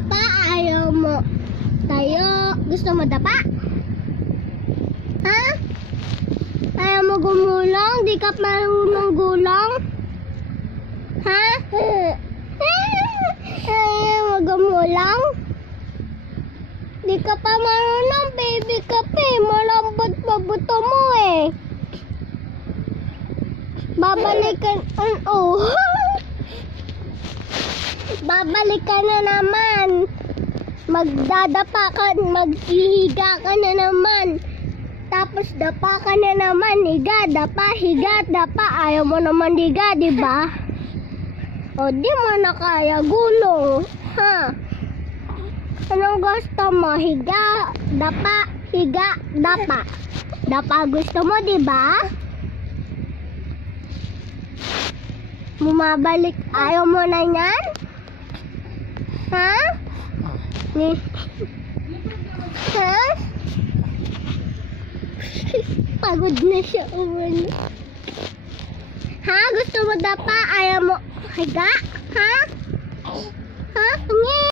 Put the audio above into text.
dapa, ayaw mo tayo. Gusto mo dapa? Ha? Ayaw mo gumulong? Di ka marunong gulong? Ha? Ayaw mo gumulong? Di ka pa marunong, baby ka pa eh. Malambot pa buto mo eh. Babalikan, babalikan na naman. Magdadapa ka, maghihiga ka na naman. Tapos dapa ka na naman. Higa, dapa. Ayaw mo naman higa, di ba? O di mo na kaya gulong. Ha? Anong gusto mo? Higa, dapa, dapa. Dapa gusto mo, di ba? Bumabalik, ayaw mo na yan? Ha? Ha? Pagod na siya umano. Ha? Gusto mo dapa? Ayaw mo higa? Ha? Ha?